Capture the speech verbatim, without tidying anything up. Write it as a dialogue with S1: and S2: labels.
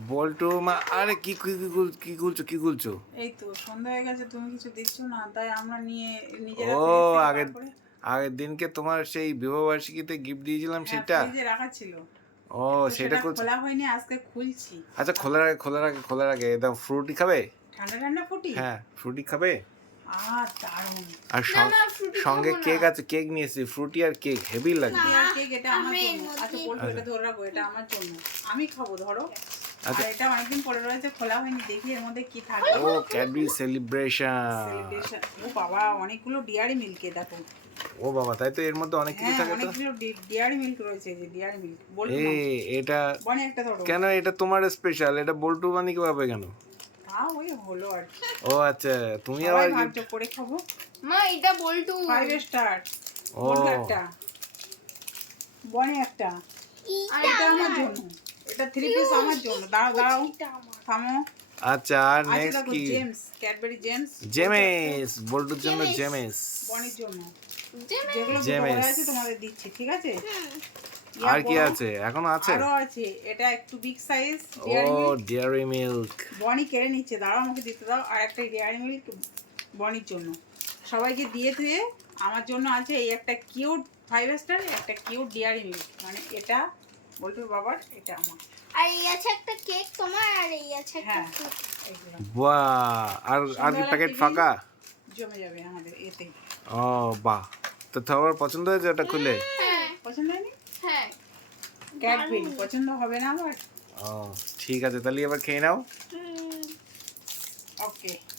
S1: বল্টু মা, আরে কি কি কি গুল- কি গুলছো কি গুলছো?
S2: এই তো সন্ধ্যা হয়ে গেছে, তুমি কিছু দিচ্ছ না, তাই আমরা নিয়ে নিজেরা
S1: ও
S2: ফ্রিজ থেকে বার
S1: আগের
S2: করে,
S1: আগের দিনকে তোমার সেই বিবাহ বার্ষিকীতে গিফট দিয়েছিলাম
S2: হ্যাঁ
S1: সেটা।
S2: ফ্রিজে রাখা ছিল,
S1: ও
S2: তো
S1: সেটা
S2: সেটা
S1: করছো।
S2: খোলা হয়নি, আজকে খুলছি।
S1: আচ্ছা খোলা রাখে খোলা রাখে খোলা রাখে একদম। ফ্রুটি খাবে?
S2: ঠান্ডা ঠান্ডা ফুটি,
S1: হ্যাঁ ফ্রুটি খাবে।
S2: আর দারুণ।
S1: আর
S3: না
S1: সং-
S3: মা ফ্রুটি
S1: সঙ্গে
S3: খাবো না।
S1: কেক আছে, কেক নিয়েছি, ফ্রুটি আর কেক হেভি লাগবে।
S2: আর কেক এটা আমার
S3: আমি এর
S2: জন্য। আচ্ছা
S3: মধ্যে-
S2: বলবো, এটা ধরে রাখো, এটা আমার জন্য, আমি খাবো, ধরো। আর
S1: আচ্ছা।
S2: এটা অনেকদিন পরে রয়েছে, খোলা হয়নি, দেখি এর মধ্যে কি থাকে।
S1: ও ক্যাডবেরি সেলিব্রেশন।
S2: সেলিব্রেশন, ও বাবা অনেকগুলো ডিয়ারি মিল্কে দেখো।
S1: ও বাবা, তাই তো, এর মধ্যে অনেক কিছু
S2: হ্যাঁ
S1: থাকে তো।
S2: অনেকগুলো ডিয়ারি মিল্ক রয়েছে, যে ডিয়ারি মিল্ক বলবো
S1: এ
S2: না,
S1: এটা
S2: বনে একটা ধরো।
S1: কেন, এটা তোমার স্পেশাল, এটা বল্টু বানিয়ে পাবে কেন?
S2: হ্যাঁ ওই হলো আর কি,
S1: ও আচ্ছা, তুমি
S2: সবাই
S1: আবার
S2: ভাগযোগ করে খাবো।
S3: মা এটা বল্টু।
S2: ফাইভ স্টার,
S1: ও।
S2: বলবো একটা, বনে একটা, আর এটা আমার জন্য, এটা থ্রি পিস আমার জন্য। দাঁড়াও দাঁড়াও,
S3: এটা আমার।
S2: থামো।
S1: আচ্ছা আর
S2: আচ্ছা
S1: নেক্সট
S2: দেখো,
S1: কি?
S2: জেমস, ক্যাডবেরি জেমস,
S1: জেমেস, বল্টুর জন্য
S3: জেমেস।
S1: জেমেস।
S2: বনের জন্য,
S3: জেমে।
S2: যেগুলো দুটো
S1: জেমেস।
S2: করে আছে তোমাদের দিচ্ছি, ঠিক আছে?
S1: আর
S2: ইয়া
S1: কি
S2: বড়,
S1: আছে এখনো আছে?
S2: আরো আছে, এটা একটু বিগ সাইজ
S1: ও
S2: dairy milk,
S1: dairy milk.
S2: Boni কেড়ে নিচ্ছে, দাঁড়াও আমাকে দিতে দাও। আর একটা ডিয়ারি মিল্ক বনির জন্য, সবাইকে দিয়ে ধুয়ে আমার জন্য আছে এই একটা কিউট ফাইভ স্টার, একটা কিউট ডিয়ারি মিল্ক, মানে এটা বল্টুর বাবার, এটা আমার।
S3: আর এই আছে একটা কেক তোমার, আর এই আছে একটা
S2: হ্যাঁ
S3: কেক।
S2: এইগুলো
S1: বাহ, আর আর কি
S2: সন্ধ্যাবেলা
S1: প্যাকেট
S2: টিভি
S1: ফাঁকা?
S2: জমে যাবে আমাদের এতে।
S1: ও বাহ, তো তোমার পছন্দ হয়েছে ওটা খুলে?
S3: হ্যাঁ
S2: পছন্দ হয়নি?
S3: হ্যাঁ।
S2: ক্যাডবেরি পছন্দ হবে না আমার।
S1: ও ঠিক আছে, তাহলে এবার খেয়ে নাও।
S3: হুম।
S2: ওকে।